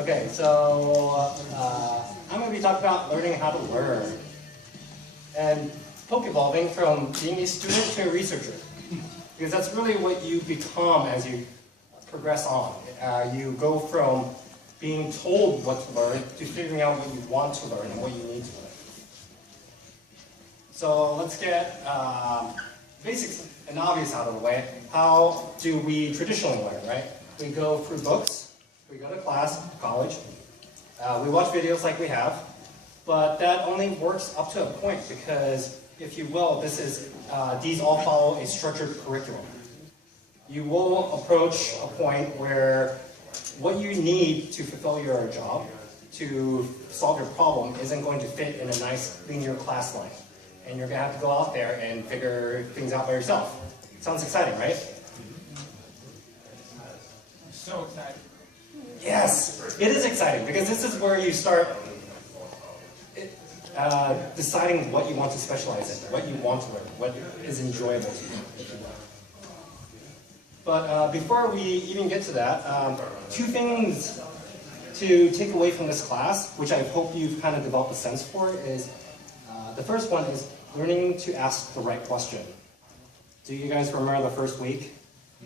Okay, so I'm going to be talking about learning how to learn and poke evolving from being a student to a researcher, because that's really what you become as you progress on. You go from being told what to learn to figuring out what you want to learn and what you need to learn. So let's get basics and obvious out of the way. How do we traditionally learn, right? We go through books, we go to class, college, we watch videos like we have, but that only works up to a point because, if you will, these all follow a structured curriculum. You will approach a point where what you need to fulfill your job, to solve your problem, isn't going to fit in a nice linear class line. And you're going to have to go out there and figure things out by yourself. Sounds exciting, right? So excited. Yes, it is exciting because this is where you start deciding what you want to specialize in, what you want to learn, what is enjoyable to you. But before we even get to that, two things to take away from this class, which I hope you've kind of developed a sense for, is the first one is learning to ask the right question. Do you guys remember the first week?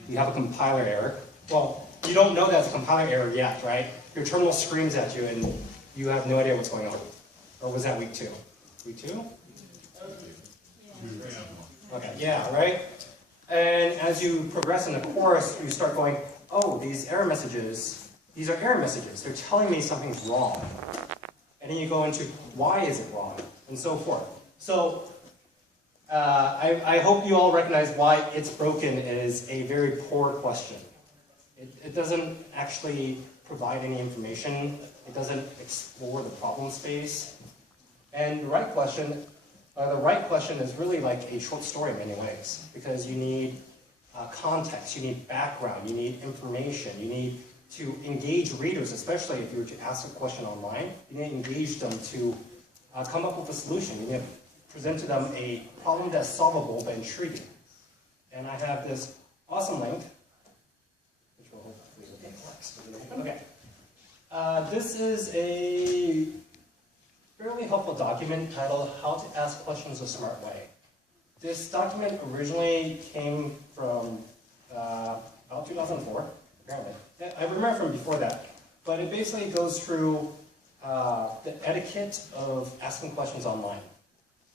You have a compiler error. Well, you don't know that's a compiler error yet, right? Your terminal screams at you and you have no idea what's going on. Or was that week 2? Week 2? Okay, yeah, right? And as you progress in the course, you start going, oh, these are error messages. They're telling me something's wrong. And then you go into, why is it wrong? And so forth. So, I hope you all recognize why it's broken is a very poor question. It doesn't actually provide any information. It doesn't explore the problem space. And the right question is really like a short story in many ways, because you need context, you need background, you need information, you need to engage readers, especially if you were to ask a question online. You need to engage them to come up with a solution. You need to present to them a problem that's solvable but intriguing. And I have this awesome link, which will hopefully look like. Okay. This is a fairly helpful document titled How to Ask Questions a Smart Way. This document originally came from about 2004, apparently. I remember from before that, but it basically goes through the etiquette of asking questions online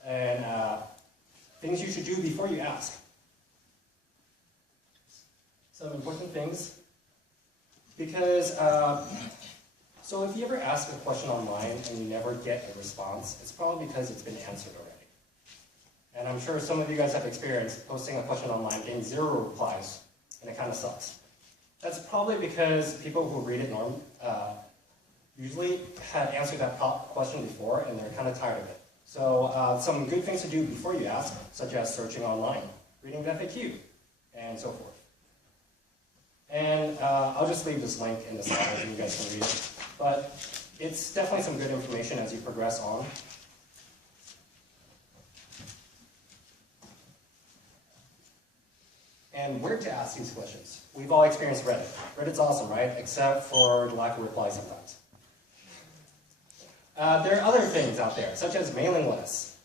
and things you should do before you ask. Some important things, because so if you ever ask a question online and you never get a response, it's probably because it's been answered already. And I'm sure some of you guys have experienced posting a question online, getting 0 replies, and it kind of sucks. That's probably because people who read it usually had answered that question before, and they're kind of tired of it. So some good things to do before you ask, such as searching online, reading the FAQ, and so forth. And I'll just leave this link in the slides and you guys can read it. But it's definitely some good information as you progress on. And where to ask these questions. We've all experienced Reddit. Reddit's awesome, right? Except for the lack of replies sometimes. There are other things out there, such as mailing lists.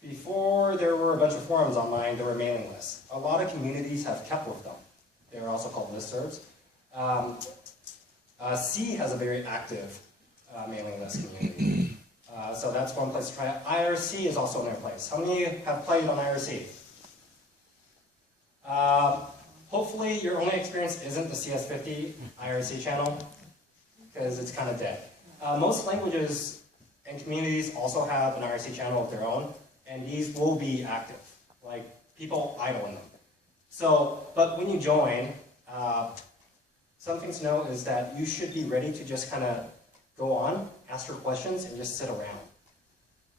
Before there were a bunch of forums online, there were mailing lists. A lot of communities have kept with them. They're also called listservs. C has a very active mailing list community. So that's one place to try it. IRC is also another place. How many have played on IRC? Hopefully your only experience isn't the CS50 IRC channel, because it's kind of dead. Most languages and communities also have an IRC channel of their own, and these will be active. Like, people idle in them. So, but when you join, some things to know is that you should be ready to just kind of go on, ask your questions, and just sit around.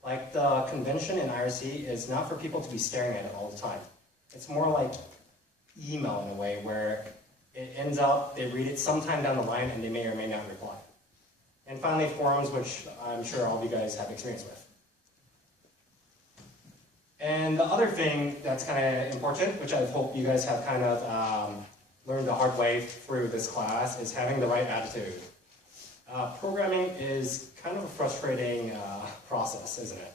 Like, the convention in IRC is not for people to be staring at it all the time. It's more like email in a way, where it ends up, they read it sometime down the line, and they may or may not reply. And finally, forums, which I'm sure all of you guys have experience with. And the other thing that's kind of important, which I hope you guys have kind of learned the hard way through this class, is having the right attitude. Programming is kind of a frustrating process, isn't it?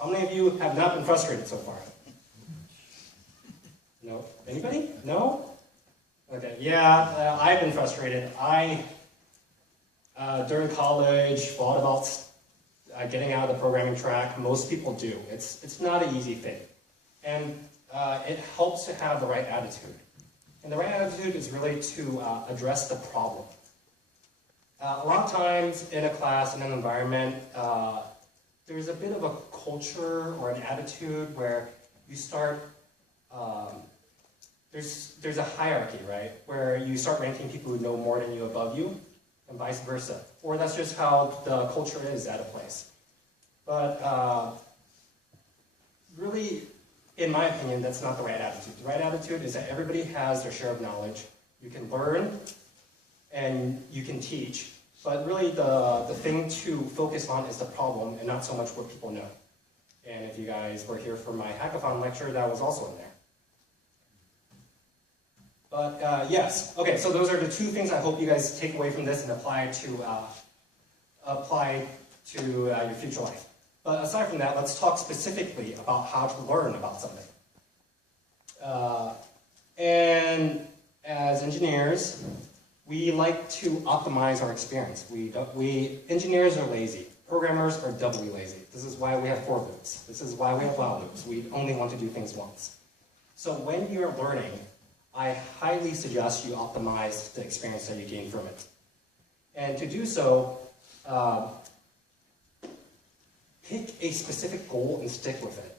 How many of you have not been frustrated so far? No? Anybody? No? Okay, yeah, I've been frustrated. During college, thought about getting out of the programming track. Most people do. It's not an easy thing. And it helps to have the right attitude. And the right attitude is really to address the problem. A lot of times in a class, in an environment, there's a bit of a culture or an attitude where you start, there's a hierarchy, right? Where you start ranking people who know more than you above you, and vice versa. Or that's just how the culture is at a place. But really, in my opinion, that's not the right attitude. The right attitude is that everybody has their share of knowledge. You can learn, and you can teach. But really, the thing to focus on is the problem, and not so much what people know. And if you guys were here for my hackathon lecture, that was also in there. But yes, okay, so those are the two things I hope you guys take away from this and apply to your future life. But aside from that, let's talk specifically about how to learn about something. And as engineers, we like to optimize our experience. Engineers are lazy. Programmers are doubly lazy. This is why we have for loops. This is why we have while loops. We only want to do things once. So when you're learning, I highly suggest you optimize the experience that you gain from it. And to do so, pick a specific goal and stick with it.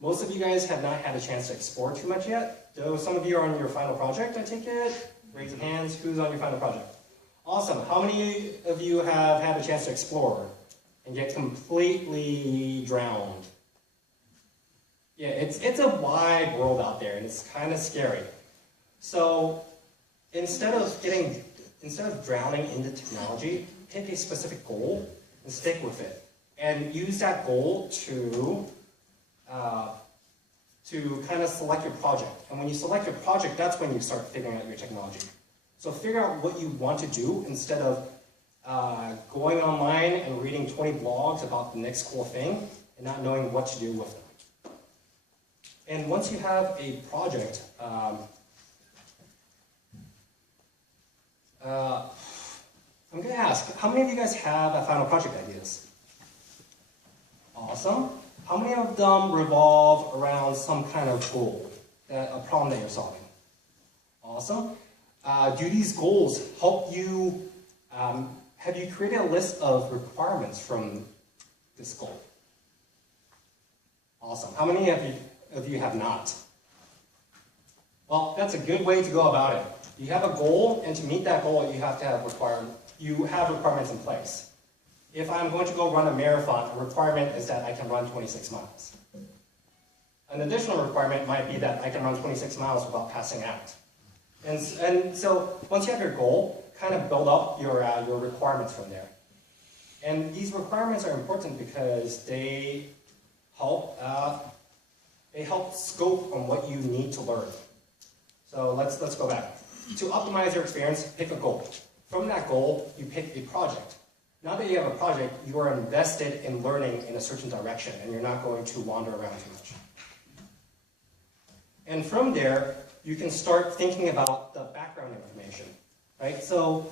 Most of you guys have not had a chance to explore too much yet. Though some of you are on your final project, I take it. Raise your hands, who's on your final project? Awesome. How many of you have had a chance to explore and get completely drowned? Yeah, it's a wide world out there, and it's kind of scary. So instead of drowning into technology, pick a specific goal and stick with it, and use that goal to kind of select your project. And when you select your project, that's when you start figuring out your technology. So figure out what you want to do instead of going online and reading 20 blogs about the next cool thing and not knowing what to do with them. And once you have a project, I'm going to ask, how many of you guys have final project ideas? Awesome. How many of them revolve around some kind of goal, a problem that you're solving? Awesome. Do these goals help you, have you created a list of requirements from this goal? Awesome. How many of you have not? Well, that's a good way to go about it. You have a goal, and to meet that goal, you have to have requirements in place. If I'm going to go run a marathon, a requirement is that I can run 26 miles. An additional requirement might be that I can run 26 miles without passing out. And so once you have your goal, kind of build up your requirements from there. And these requirements are important because they help scope on what you need to learn. So let's go back. To optimize your experience, pick a goal. From that goal, you pick a project. Now that you have a project, you are invested in learning in a certain direction, and you're not going to wander around too much. And from there, you can start thinking about the background information, right? So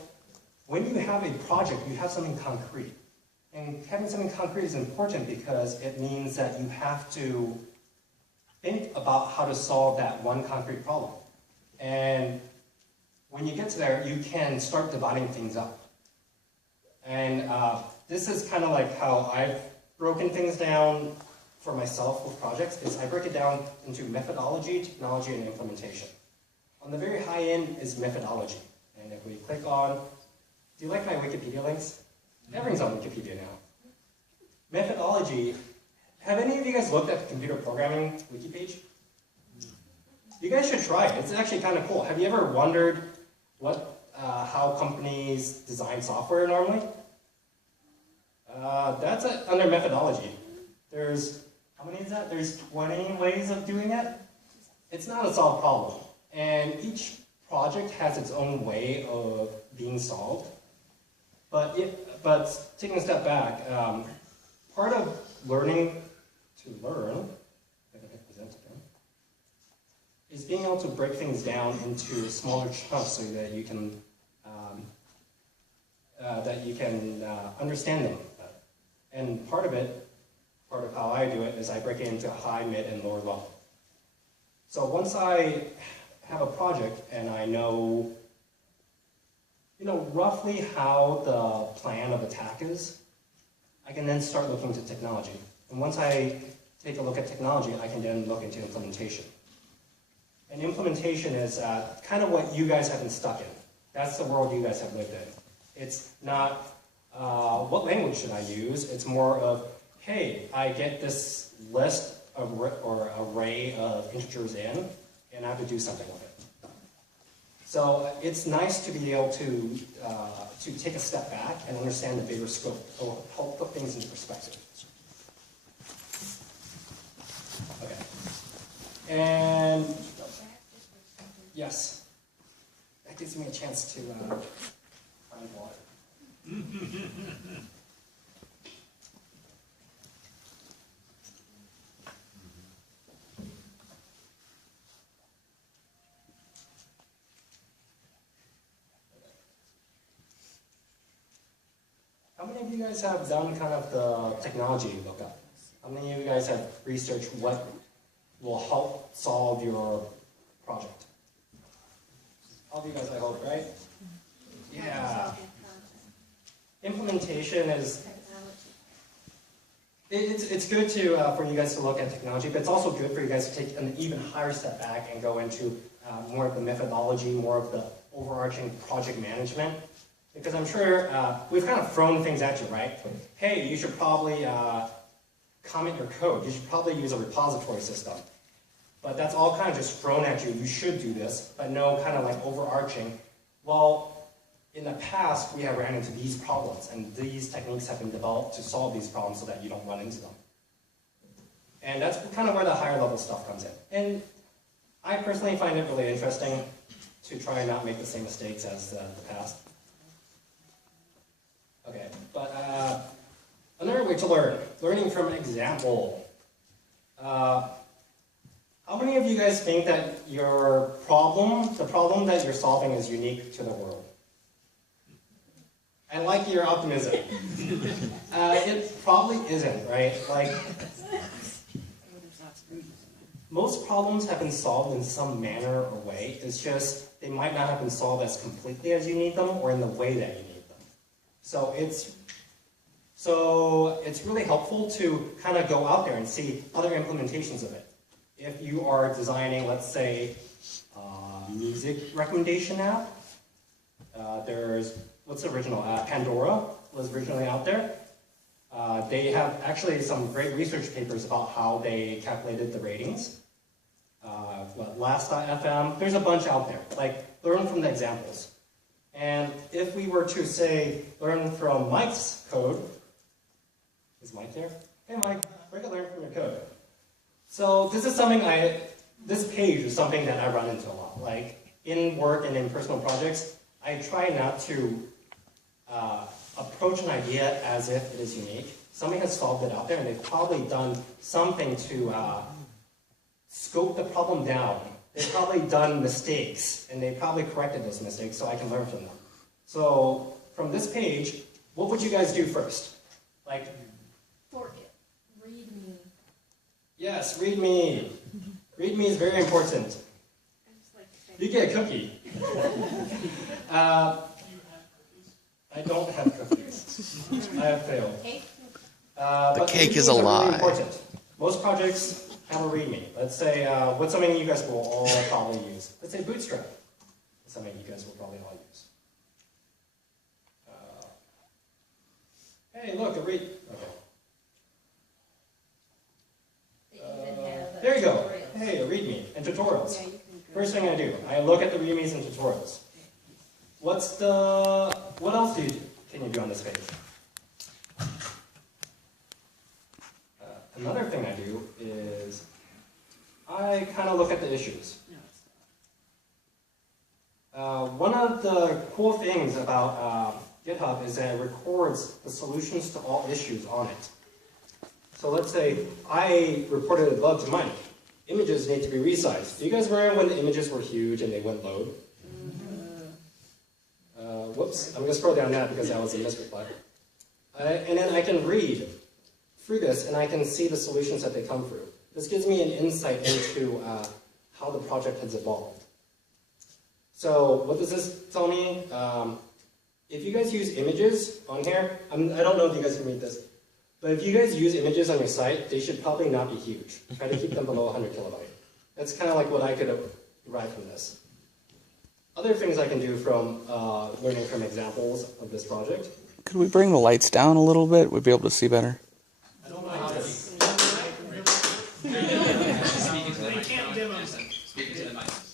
when you have a project, you have something concrete. And having something concrete is important because it means that you have to think about how to solve that one concrete problem. And when you get to there, you can start dividing things up. And this is kind of like how I've broken things down for myself with projects, is I break it down into methodology, technology, and implementation. On the very high end is methodology. And if we click on, do you like my Wikipedia links? Everything's on Wikipedia now. Methodology, have any of you guys looked at the computer programming wiki page? You guys should try it. It's actually kind of cool. Have you ever wondered how companies design software normally? That's under methodology. There's, how many is that? There's 20 ways of doing it. It's not a solved problem. And each project has its own way of being solved. But taking a step back, part of learning to learn, is being able to break things down into smaller chunks so that you can understand them. And part of how I do it is I break it into high, mid, and lower level. So once I have a project and I know roughly how the plan of attack is, I can then start looking to technology. And once I take a look at technology, I can then look into implementation. And implementation is kind of what you guys have been stuck in. That's the world you guys have lived in. It's not what language should I use. It's more of, hey, I get this list or array of integers in, and I have to do something with it. So it's nice to be able to take a step back and understand the bigger scope. It will help put things into perspective. Okay. And yes, that gives me a chance to find water. How many of you guys have done kind of the technology lookup? How many of you guys have researched what will help solve your project? All of you guys, I hope, right? Yeah. Implementation is, it's good for you guys to look at technology, but it's also good for you guys to take an even higher step back and go into more of the methodology, more of the overarching project management. Because I'm sure we've kind of thrown things at you, right? Hey, you should probably comment your code. You should probably use a repository system. But that's all kind of just thrown at you. You should do this, but no kind of like overarching. Well, in the past, we have ran into these problems, and these techniques have been developed to solve these problems so that you don't run into them. And that's kind of where the higher level stuff comes in. And I personally find it really interesting to try and not make the same mistakes as the past. Okay, but another way to learn, learning from an example. How many of you guys think that your problem, the problem that you're solving is unique to the world? I like your optimism. It probably isn't, right? Like, most problems have been solved in some manner or way. It's just they might not have been solved as completely as you need them or in the way that you need them. So it's really helpful to kind of go out there and see other implementations of it. If you are designing, let's say, a music recommendation app, there's, what's the original? Pandora was originally out there. They have actually some great research papers about how they calculated the ratings. Last.fm, there's a bunch out there. Like, learn from the examples. And if we were to, say, learn from Mike's code, is Mike there? Hey Mike, we can learn from your code. So this is something this page is something that I run into a lot. Like, in work and in personal projects, I try not to approach an idea as if it is unique. Somebody has solved it out there, and they've probably done something to scope the problem down. They've probably done mistakes, and they probably corrected those mistakes, so I can learn from them. So from this page, what would you guys do first? Like, fork it. Read me. Yes, read me. Read me is very important. You get a cookie. I don't have cookies. I have failed. The cake is a lie. Really important. Most projects have a README. Let's say, what's something you guys will all probably use? Let's say Bootstrap. That's something you guys will probably all use. Hey, look, a read. Okay. There you go. Hey, a README and tutorials. First thing I do, I look at the READMEs and tutorials. What else can you do on this page? Another thing I do is I kind of look at the issues. One of the cool things things about GitHub is that it records the solutions to all issues on it. So let's say I reported a bug to Mike. Images need to be resized. Do you guys remember when the images were huge and they wouldn't load? Whoops, I'm going to scroll down that because that was a misreply. And then I can read through this and I can see the solutions that they come through. This gives me an insight into how the project has evolved. So what does this tell me? If you guys use images on here, I don't know if you guys can read this, but if you guys use images on your site, they should probably not be huge. Try to keep them below 100 kilobyte. That's kind of like what I could derive from this. Other things I can do from learning from examples of this project. Could we bring the lights down a little bit? We'd be able to see better. I don't know how to. They can't demo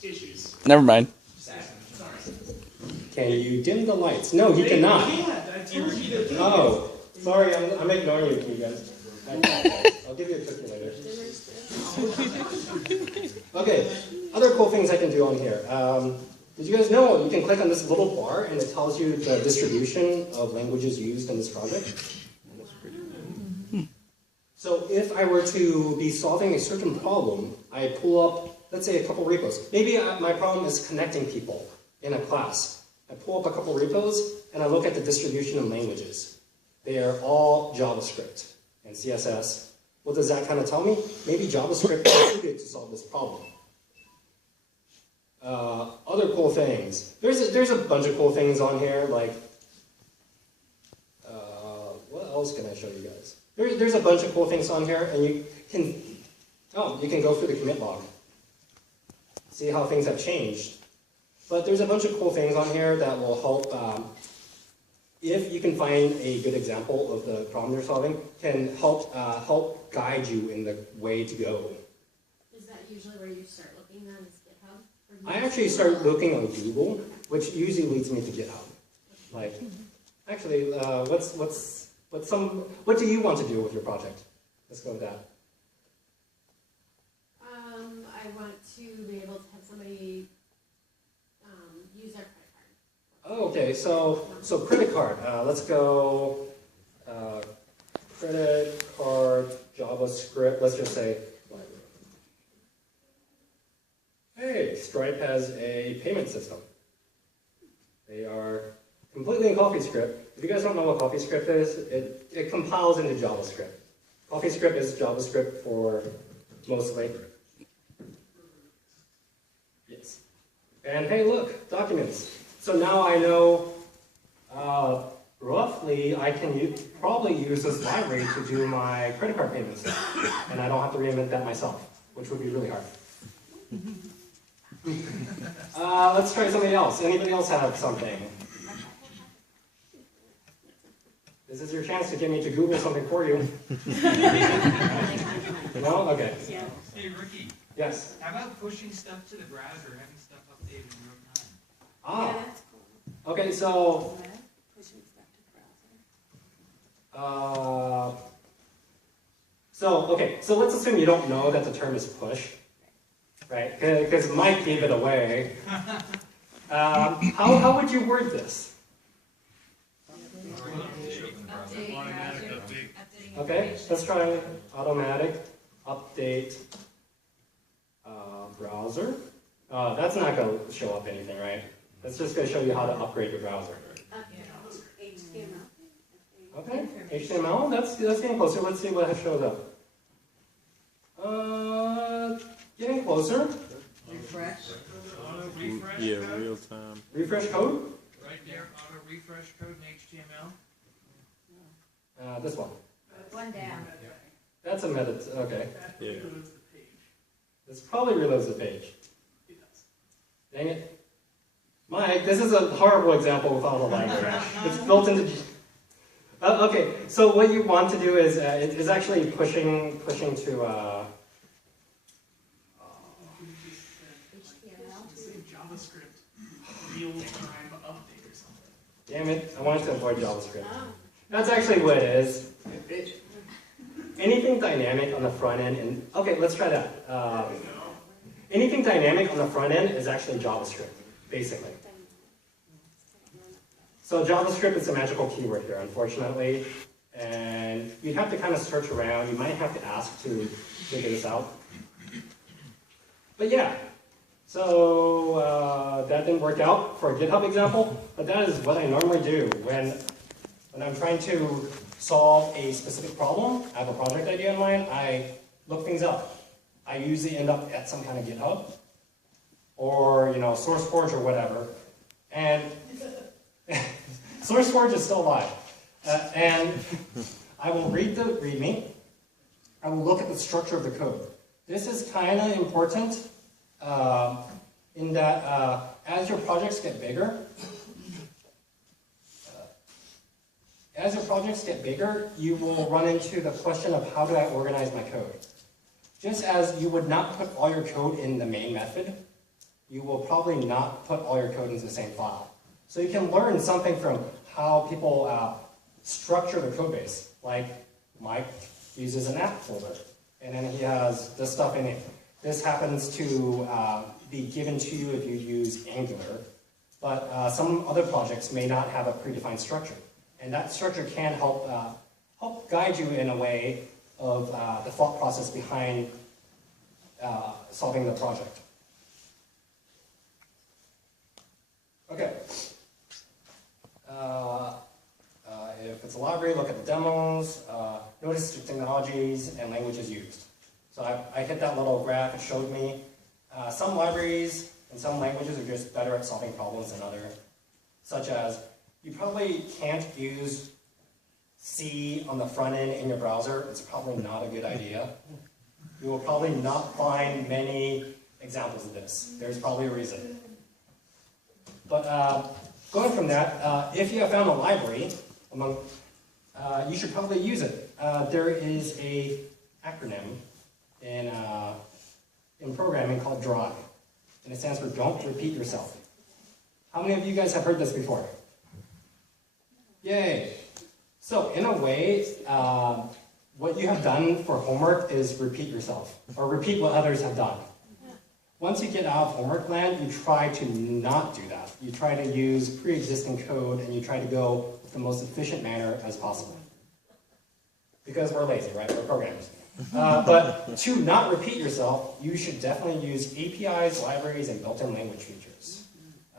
issues. Never mind. Can you dim the lights? No, he cannot. Oh, sorry, I'm ignoring you guys. I'll give you a cookie later. Okay, other cool things I can do on here. Did you guys know you can click on this little bar and it tells you the distribution of languages used in this project? So if I were to be solving a certain problem, I pull up, let's say, a couple repos. Maybe my problem is connecting people in a class. I pull up a couple repos and I look at the distribution of languages. They are all JavaScript and CSS. What does that kind of tell me? Maybe JavaScript contributed to solve this problem. Other cool things. There's a bunch of cool things on here, like, what else can I show you guys? There's a bunch of cool things on here, and you can go through the commit log. See how things have changed. But there's a bunch of cool things on here that will help, if you can find a good example of the problem you're solving, can help guide you in the way to go. Is that usually where you start looking then, is GitHub? I actually start looking on Google, which usually leads me to GitHub. Like, actually, what do you want to do with your project? Let's go with that. I want to be able to have somebody use our credit card. Oh, okay, so credit card. Let's go credit card, JavaScript. Let's just say, hey, Stripe has a payment system. They are completely in CoffeeScript. If you guys don't know what CoffeeScript is, it compiles into JavaScript. CoffeeScript is JavaScript for mostly. Yes. And hey, look, documents. So now I know roughly I can probably use this library to do my credit card payments. And I don't have to reinvent that myself, which would be really hard. Let's try something else. Anybody else have something? This is your chance to get me to Google something for you. No? Okay. Hey, Ricky. Yes? How about pushing stuff to the browser, having stuff updated in real time? Ah. Okay, so... So let's assume you don't know that the term is push. Right? Because Mike gave it away. How would you word this? Okay, let's try automatic update browser. That's not going to show up anything, right? That's just going to show you how to upgrade your browser. Okay, HTML, that's getting closer. Let's see what shows up. Getting closer. Refresh. Auto refresh Yeah, code. real time. Refresh code. Right there, auto refresh code in HTML. This one. One down. That's a meta. Okay. Yeah. This probably reloads the page. Dang it. Mike, this is a horrible example without a library. It's built into... okay, so what you want to do is, is actually pushing to... JavaScript real-time update or something. Damn it, I wanted to avoid JavaScript. That's actually what it is. Anything dynamic on the front end, and okay, let's try that. Anything dynamic on the front end is actually JavaScript, basically. So JavaScript is a magical keyword here, unfortunately. And you'd have to kind of search around. You might have to ask to figure this out. But yeah, so that didn't work out for a GitHub example, but that is what I normally do when I'm trying to solve a specific problem. I have a project idea in mind. I look things up. I usually end up at some kind of GitHub or SourceForge or whatever. And SourceForge is still alive. And I will read the README. I will look at the structure of the code. This is kind of important in that as your projects get bigger, you will run into the question of how do I organize my code. Just as you would not put all your code in the main method, you will probably not put all your code into the same file. So you can learn something from how people structure the code base. Like Mike uses an app folder, and then he has this stuff in it. This happens to be given to you if you use Angular, but some other projects may not have a predefined structure. And that structure can help guide you in a way of the thought process behind solving the project. Okay. If it's a library, look at the demos, notice the technologies and languages used. So I hit that little graph, it showed me some libraries and some languages are just better at solving problems than others, such as you probably can't use C on the front end in your browser. It's probably not a good idea. You will probably not find many examples of this. There's probably a reason. But going from that, if you have found a library, you should probably use it. There is an acronym in programming called DRY, and it stands for Don't Repeat Yourself. How many of you guys have heard this before? Yay! So in a way, what you have done for homework is repeat yourself, or repeat what others have done. Once you get out of homework land, you try to not do that. You try to use pre-existing code, and you try to go with the most efficient manner as possible. Because we're lazy, right? We're programmers. But to not repeat yourself, you should definitely use APIs, libraries, and built-in language features.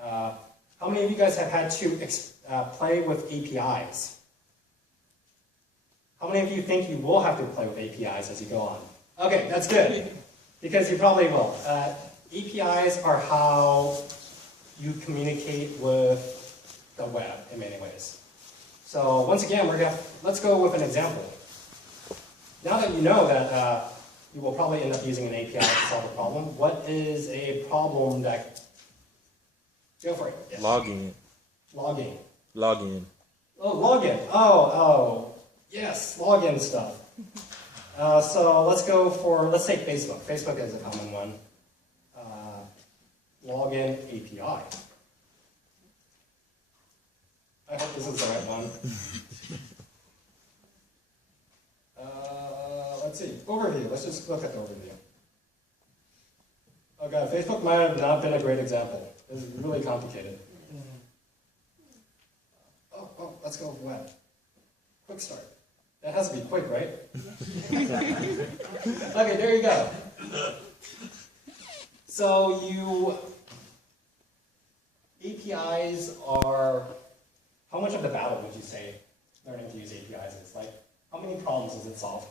How many of you guys have had to play with APIs? How many of you think you will have to play with APIs as you go on? Okay, that's good, because you probably will. APIs are how you communicate with the web in many ways. So once again, let's go with an example. Now that you know that you will probably end up using an API to solve a problem, what is a problem that... Go for it. Yes. Login. Login. Login. Oh, login. Oh, yes, login stuff. So let's take Facebook. Facebook is a common one. Login API. I hope this is the right one. Let's see, overview. Let's just look at the overview. Oh god, Facebook might have not been a great example. This is really complicated. Oh, let's go with web. Quick start. That has to be quick, right? Okay, there you go. So APIs are, how much of the battle would you say learning to use APIs is? Like, how many problems does it solve?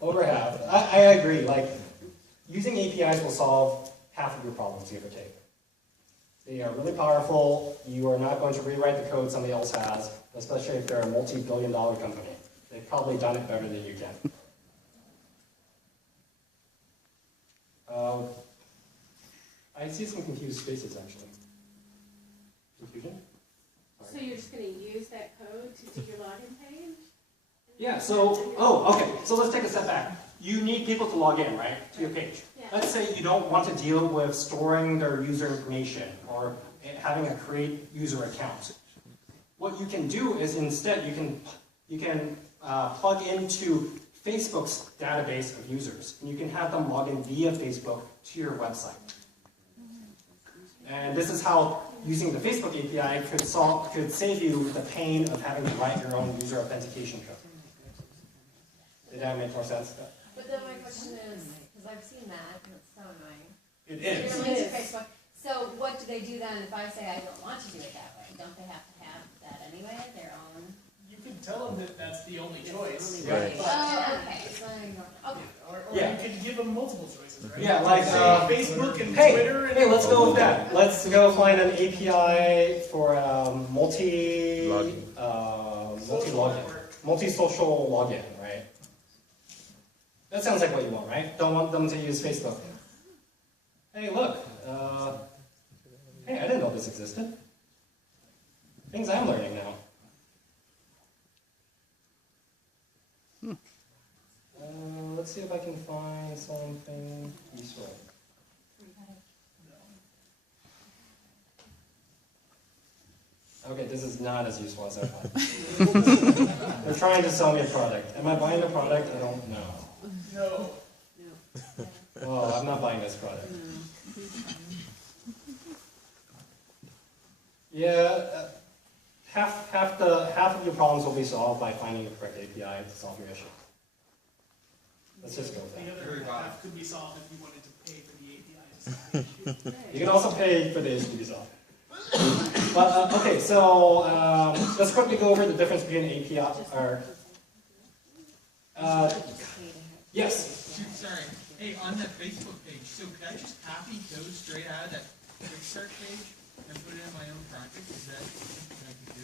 Over half. I agree. Like, using APIs will solve half of your problems, give or take. They are really powerful. You are not going to rewrite the code somebody else has, especially if they're a multi-billion-dollar company. They've probably done it better than you can. I see some confused spaces, actually. Confusion? So you're just going to use that code to do your login page? Yeah, okay, so let's take a step back. You need people to log in, right, to your page. Yeah. Let's say you don't want to deal with storing their user information or having a create user account. What you can do is instead you can plug into Facebook's database of users, and you can have them log in via Facebook to your website. And this is how using the Facebook API could save you the pain of having to write your own user authentication code. Did that make more sense? But then my question is, because I've seen that, and it's so annoying. It You're is. linked to Facebook. So what do they do then if I say I don't want to do it that way? Don't they have to have that anyway, their own? You can tell them that that's the only choice. Right. Oh, okay. So I ignore it. Okay. Or Yeah. you could give them multiple choices, right? Yeah, like, Facebook and Hey, Twitter. And hey, let's go with that. Let's go find an API for multi-login, multi-social login, right? That sounds like what you want, right? Don't want them to use Facebook. Hey, look. Hey, I didn't know this existed. Things I'm learning now. Let's see if I can find something useful. Okay, this is not as useful as I thought. They're trying to sell me a product. Am I buying the product? I don't know. No. Oh, I'm not buying this product. Yeah, half of your problems will be solved by finding the correct API to solve your issue. Let's just go with The that. other half could be solved if you wanted to pay for the API to solve the issue. You can also pay for the issue to be solved. But okay, so let's quickly go over the difference between API or yes. Shoot, sorry. Hey, on that Facebook page, so could I just copy those straight out of that quick start page and put it in my own project? Is that something I can do?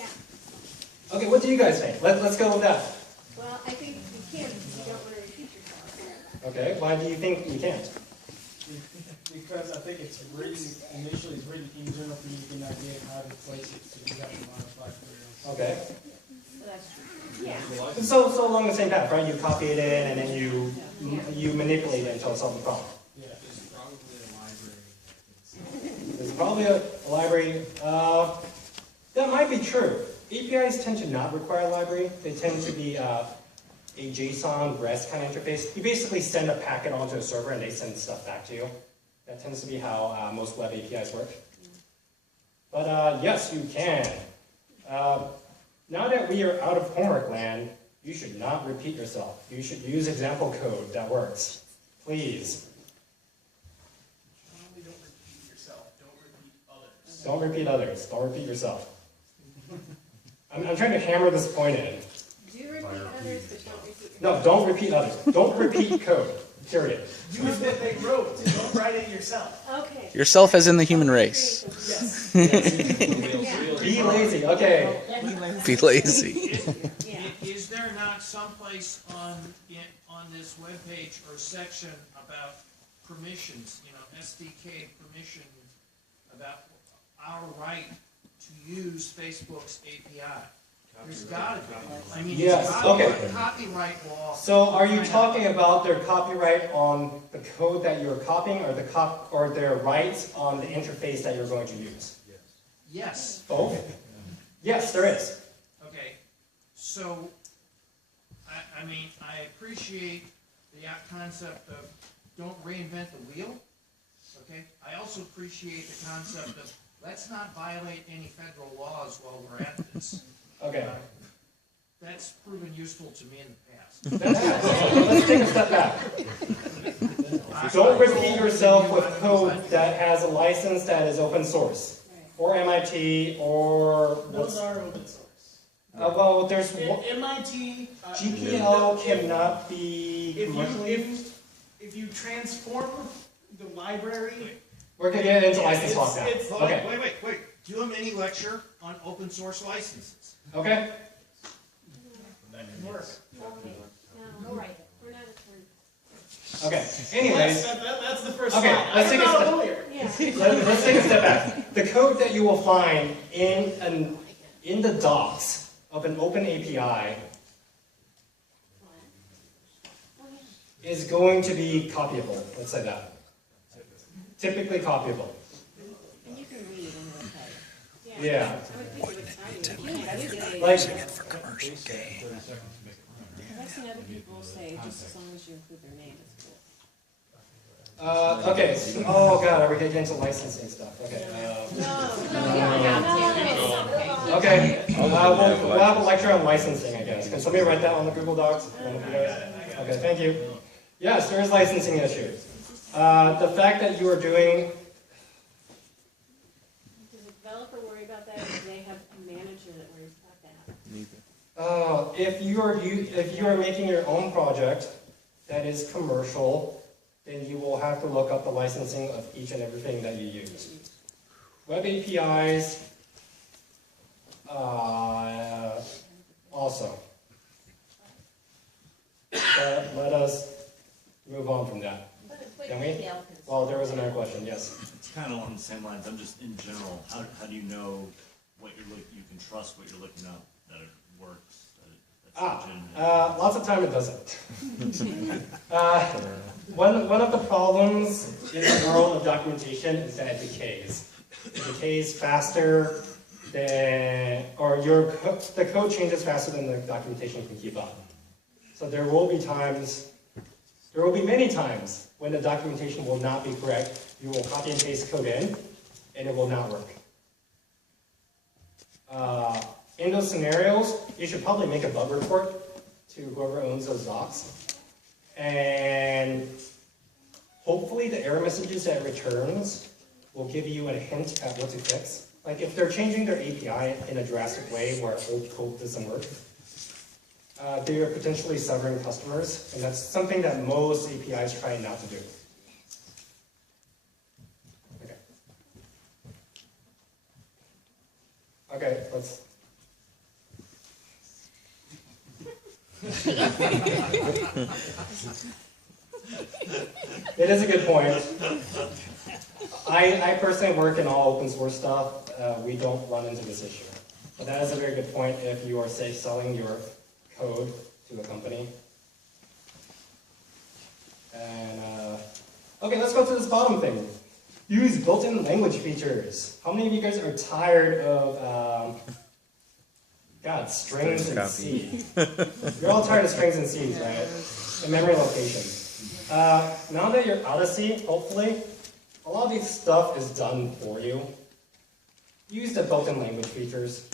Yeah. Okay, what do you guys think? Let's go with that. Well, I think you can because you don't want to repeat yourself. Okay, why do you think you can't? Because I think it's written, initially it's written easier enough for you to get an idea of how to place it, so you have to modify for your own. Okay. So that's true. Yeah. So along the same path, right? You copy it in and then you manipulate it until it solves the problem. Yeah. There's probably a library that There's probably a library. That might be true. APIs tend to not require a library. They tend to be a JSON REST kind of interface. You basically send a packet onto a server and they send stuff back to you. That tends to be how most web APIs work. But yes, you can. Now that we are out of homework land, you should not repeat yourself. You should use example code that works. Please. Not only don't repeat yourself, don't repeat others. Don't repeat others. Don't repeat yourself. I'm trying to hammer this point in. Do repeat others, but don't repeat yourself. No, don't repeat others. Don't repeat code. Period. Use what they wrote. Don't write it yourself. Okay. Yourself as in the human race. Yes. Be lazy. Okay. Be lazy. Yeah. Is there not someplace on this webpage or section about permissions, SDK permission, about our right to use Facebook's API? There's gotta be. I mean, Yes, there's gotta be okay. a copyright law. So are you talking about their copyright on the code that you're copying or their rights on the interface that you're going to use? Yes, Both? Yes, there is. okay. So, I mean, I appreciate the concept of don't reinvent the wheel, okay? I also appreciate the concept of let's not violate any federal laws while we're at this. Okay. That's proven useful to me in the past. Let's take a step back. Don't repeat yourself with code that has a license that is open source. Or MIT, or... Those are open source. well, there's... MIT. GPL cannot be commercially used? If you transform the library. We're going to get into license talk now. it's Okay. Wait. Do a mini lecture on open source licenses. Okay? That can work. No, go right. We're not attorneys. Okay. Anyways, That's the first Okay, slide. let's take a I'm not step- a lawyer. Yeah. let's take a step back. The code that you will find in the docs of an open API is going to be copyable. Let's say that. Typically copyable. And you can read and it'll tell you. Yeah. I would think it would tell you. You can use it. Like, For commercial gain. I've seen other people say just as long as you include their name, it's cool. Okay. Oh god, are we getting into licensing stuff? Okay. Okay. We'll have a lecture on licensing, I guess. Can somebody write that on the Google Docs? One of you guys? Okay, thank you. Yes, there is licensing issues. The fact that you are doing. Does the developer worry about that, or do they have a manager that worries about that? If you are making your own project that is commercial, then you will have to look up the licensing of each and everything that you use. Web APIs, also. But let us move on from that. Can we? Well, there was another question, yes. It's kind of along the same lines. I'm just in general. How do you know what you're you can trust what you're looking up, that it works, that it's legitimate? Lots of time it doesn't. One of the problems in the world of documentation is that it decays. It decays faster than, or the code changes faster than the documentation can keep up. So there will be many times when the documentation will not be correct. You will copy and paste code in, and it will not work. In those scenarios, you should probably make a bug report to whoever owns those docs. And hopefully the error messages that it returns will give you a hint at what to fix. Like if they're changing their API in a drastic way where old code doesn't work, they are potentially severing customers, and that's something that most APIs try not to do. Okay. Okay, let's. It is a good point. I personally work in all open source stuff. We don't run into this issue. But that is a very good point if you are, say, selling your code to a company. And, okay, let's go to this bottom thing. Use built-in language features. How many of you guys are tired of, God, strings and C? You're all tired of strings and C's, right? And memory locations. Now that you're out of C, hopefully, a lot of this stuff is done for you. Use the built-in language features.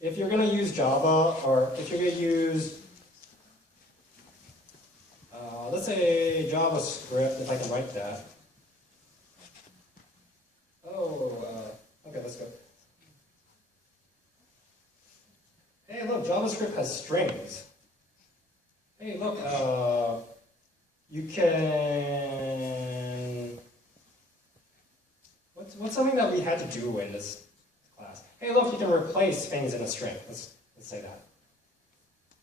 If you're going to use Java, or if you're going to use, let's say JavaScript, if I can write that. Okay, let's go. Hey, look, JavaScript has strings. Hey, look, you can... What's something that we had to do in this class? Hey, look, you can replace things in a string. Let's say that.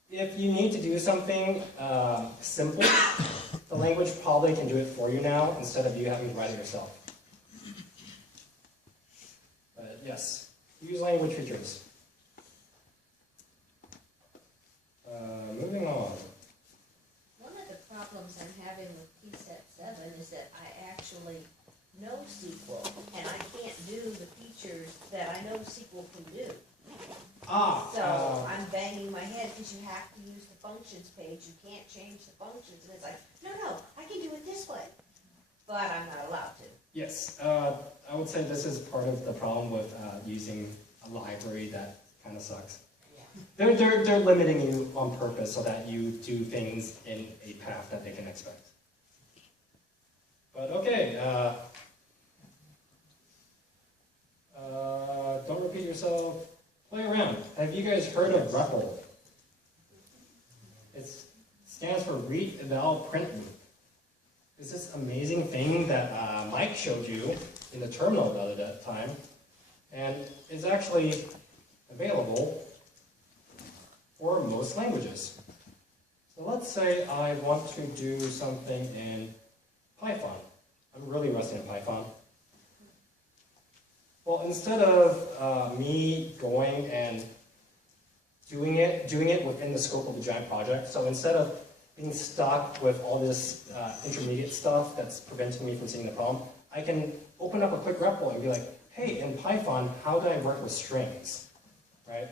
If you need to do something simple, the language probably can do it for you now instead of you having to write it yourself. But yes, use language features. Moving on. One of the problems I'm having with PSET 7 is that I actually know SQL, and I can't do the features that I know SQL can do. So I'm banging my head because you have to use the functions page. You can't change the functions. And it's like, no, I can do it this way. But I'm not allowed to. Yes, I would say this is part of the problem with using a library that kind of sucks. Yeah. They're limiting you on purpose so that you do things in a path that they can expect. But okay, don't repeat yourself. Play around. Have you guys heard of REPL? It stands for Read, Eval, Print Loop. It's this amazing thing that Mike showed you in the terminal the other time, and it's actually available for most languages. So let's say I want to do something in Python. I'm really rusty in Python. Well, instead of me going and doing it within the scope of a giant project, so instead of being stuck with all this intermediate stuff that's preventing me from seeing the problem, I can open up a quick REPL and be like, hey, in Python, how do I work with strings, right?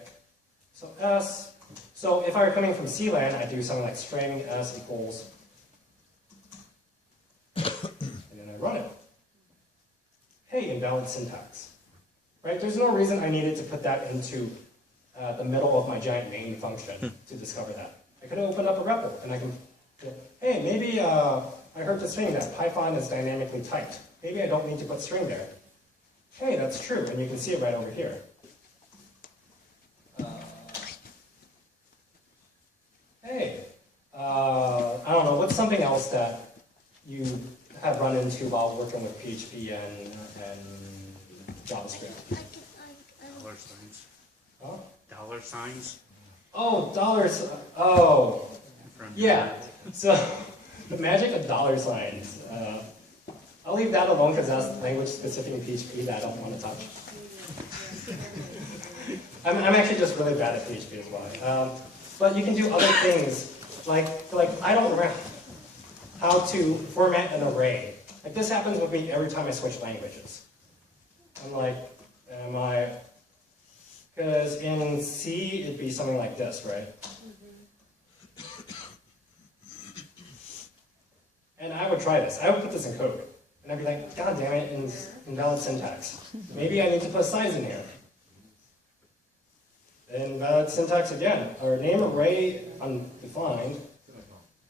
So S, so if I were coming from CLAN, I'd do something like string S equals run it. Hey, invalid syntax. Right? There's no reason I needed to put that into the middle of my giant main function to discover that. I could have opened up a REPL and I can, hey, maybe I heard this thing that Python is dynamically typed. Maybe I don't need to put string there. Hey, that's true, and you can see it right over here. Hey, I don't know, what's something else that you have run into while working with PHP and JavaScript? Dollar signs. Huh? Dollar signs. Oh, dollars. Oh, From yeah. So the magic of dollar signs. I'll leave that alone because that's language specific in PHP that I don't want to touch. I'm actually just really bad at PHP as well. But you can do other things like I don't remember how to format an array. Like this happens with me every time I switch languages. I'm like, am I? Because in C, it'd be something like this, right? And I would try this. I would put this in code. And I'd be like, God damn it, invalid syntax. Maybe I need to put size in here. Invalid syntax again. Or name array undefined.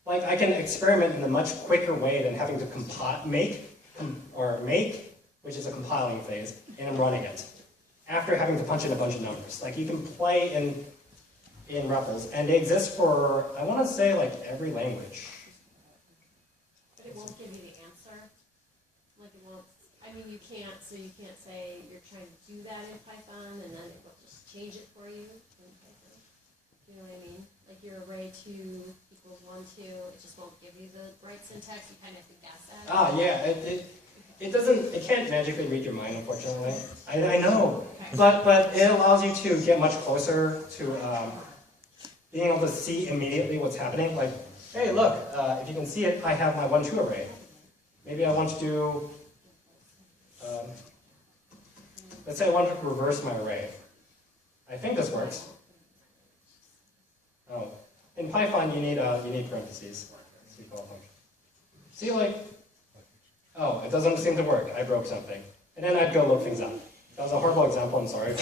Like I can experiment in a much quicker way than having to make, which is a compiling phase, and I'm running it. After having to punch in a bunch of numbers. Like you can play in REPLs, and they exist for, I want to say, like every language. But it won't give you the answer. Like it won't, I mean, you can't say you're trying to do that in Python, and then it will just change it for you in Python. You know what I mean? Like your array 2 equals 1, 2, it just won't give you the right syntax, you kind of have to guess at it. Ah, yeah, it can't magically read your mind, unfortunately. I know, but it allows you to get much closer to being able to see immediately what's happening. Like, hey, look, if you can see it, I have my 1, 2 array. Maybe I want to do, let's say I want to reverse my array. I think this works. Oh, in Python you need parentheses. See, like, oh, it doesn't seem to work. I broke something. And then I'd go look things up. That was a horrible example, I'm sorry.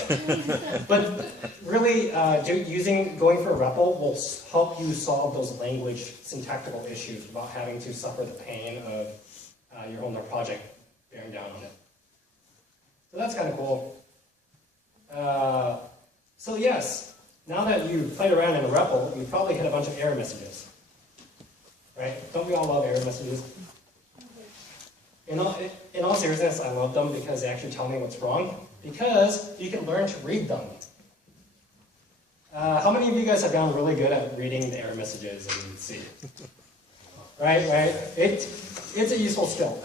But really, going for a REPL will help you solve those language syntactical issues without having to suffer the pain of your whole project bearing down on it. So that's kind of cool. So yes, now that you've played around in a REPL, you've probably hit a bunch of error messages. Right? Don't we all love error messages? In all seriousness, I love them because they actually tell me what's wrong, because you can learn to read them. How many of you guys have gotten really good at reading the error messages in C? Right? It's a useful skill.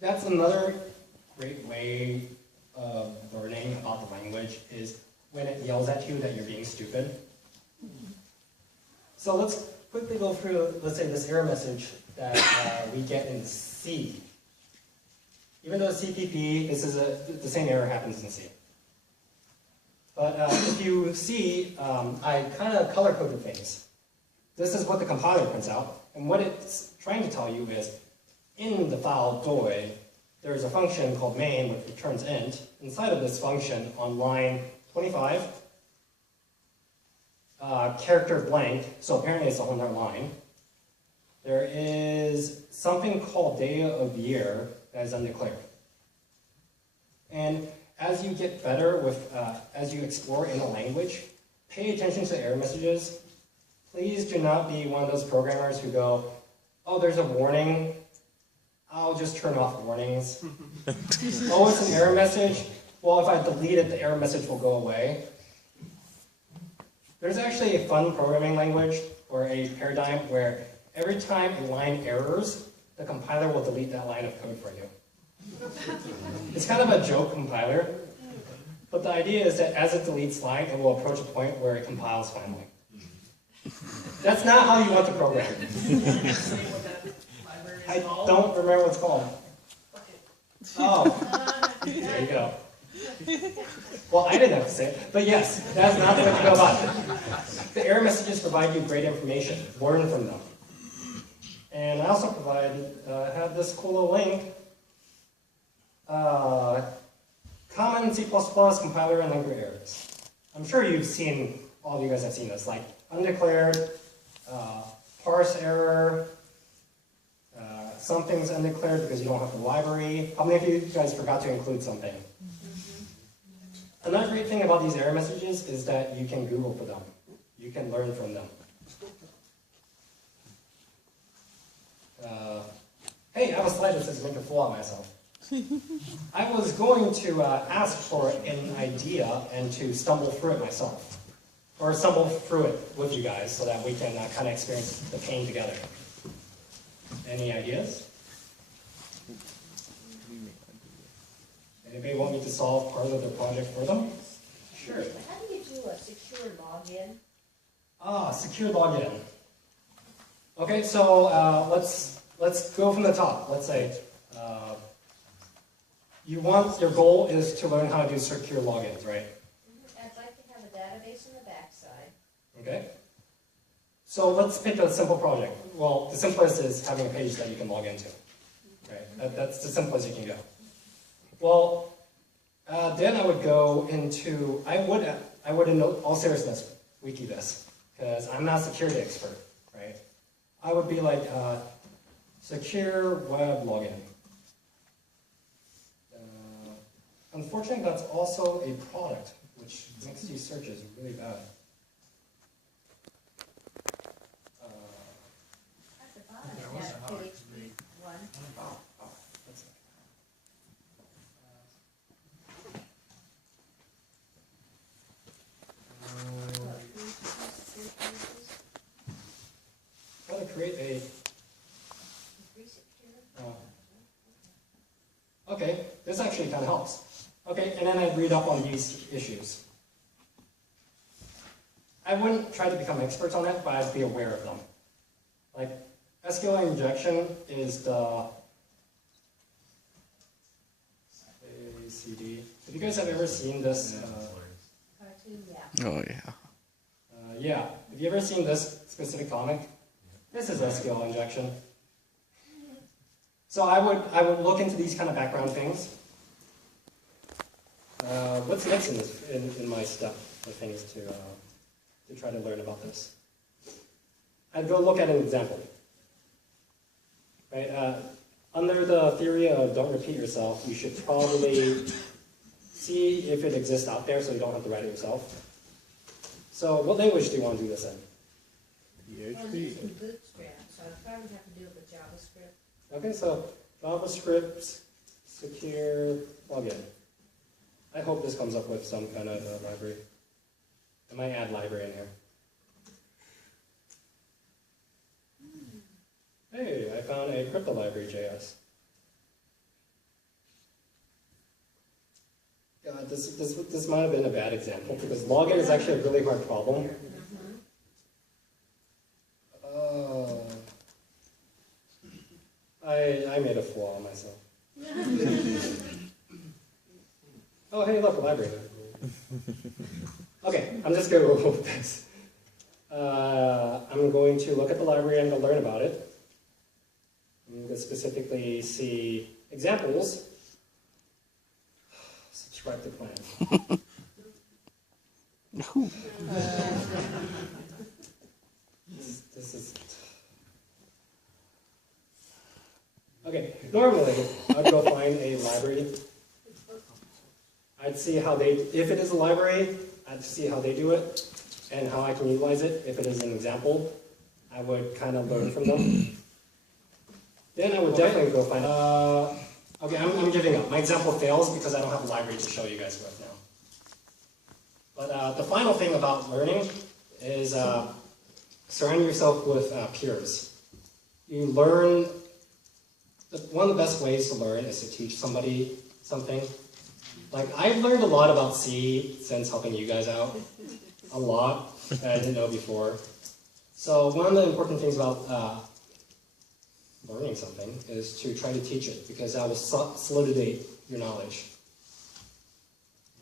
That's another great way of learning about the language is when it yells at you that you're being stupid. So let's quickly go through, let's say, this error message that we get in C. Even though it's CPP, this is the same error happens in C. But if you see, I kind of color-coded things. This is what the compiler prints out, and what it's trying to tell you is, in the file doi, there is a function called main which returns int. Inside of this function, on line 25, character blank, so apparently it's a whole other line. There is something called data of year that is undeclared. And as you get better with, as you explore in a language, pay attention to error messages. Please do not be one of those programmers who go, oh, there's a warning. I'll just turn off warnings. Oh, it's an error message. Well, if I delete it, the error message will go away. There's actually a fun programming language or a paradigm where every time a line errors, the compiler will delete that line of code for you. It's kind of a joke compiler, but the idea is that as it deletes line, it will approach a point where it compiles finally. That's not how you want to program. I don't remember what it's called. Oh, there you go. Well, I didn't have to say it, but yes, that's not the way to go about it. The error messages provide you great information. Learn from them. And I also have this cool little link. Common C++ compiler and linker errors. I'm sure you've seen, all of you guys have seen this, like undeclared, parse error, something's undeclared because you don't have the library. How many of you guys forgot to include something? Another great thing about these error messages is that you can Google for them. You can learn from them. Hey, I have a slide that says make a fool out of myself. I was going to ask for an idea and to stumble through it myself. Or stumble through it with you guys so that we can kind of experience the pain together. Any ideas? Anybody want me to solve part of the project for them? Sure. How do you do a secure login? Secure login. Okay, so let's go from the top. Let's say your goal is to learn how to do secure logins, right? I'd like to have a database on the backside. Okay. So let's pick a simple project. Well, the simplest is having a page that you can log into. Right? That's the simplest you can go. Well, then I would go into, I would in all seriousness wiki this, because I'm not a security expert, right? I would be like, secure web login. Unfortunately, that's also a product, which makes these searches really bad. At the bottom, it's got PHP 1. That's how to create a... Okay, this actually kind of helps. Okay, and then I'd read up on these issues. I wouldn't try to become experts on it, but I'd be aware of them. Like, SQL injection is the ACD. Have you guys ever seen this? Cartoon, yeah. Oh, yeah. Yeah. Have you ever seen this specific comic? This is SQL injection. So I would look into these kind of background things. What's next in my step of things to try to learn about this? I'd go look at an example. Right? Under the theory of don't repeat yourself, you should probably see if it exists out there so you don't have to write it yourself. So what language do you want to do this in? Well, I'm using Bootstrap, so I probably have to do it with JavaScript. Okay, so JavaScript, secure login. I hope this comes up with some kind of library. I might add library in here. Hey, I found a crypto library JS. God, this might have been a bad example because login is actually a really hard problem. I made a flaw myself. Oh, hey, look, a library. Okay, I'm just going to go with this. I'm going to look at the library and learn about it. I'm going to specifically see examples. Subscribe to plan. This is... Okay, normally I'd go find a library. I'd see how if it is a library, I'd see how they do it and how I can utilize it. If it is an example, I would kind of learn from them. Then I would definitely go find, okay, I'm giving up. My example fails because I don't have a library to show you guys with now. But the final thing about learning is surrounding yourself with peers. You learn, one of the best ways to learn is to teach somebody something. Like, I've learned a lot about C since helping you guys out. A lot that I didn't know before. So one of the important things about learning something is to try to teach it, because that will solidify your knowledge.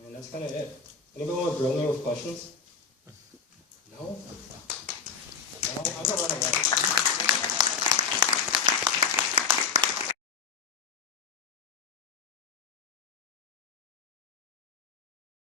And that's kind of it. Anybody want to grill me with questions? No?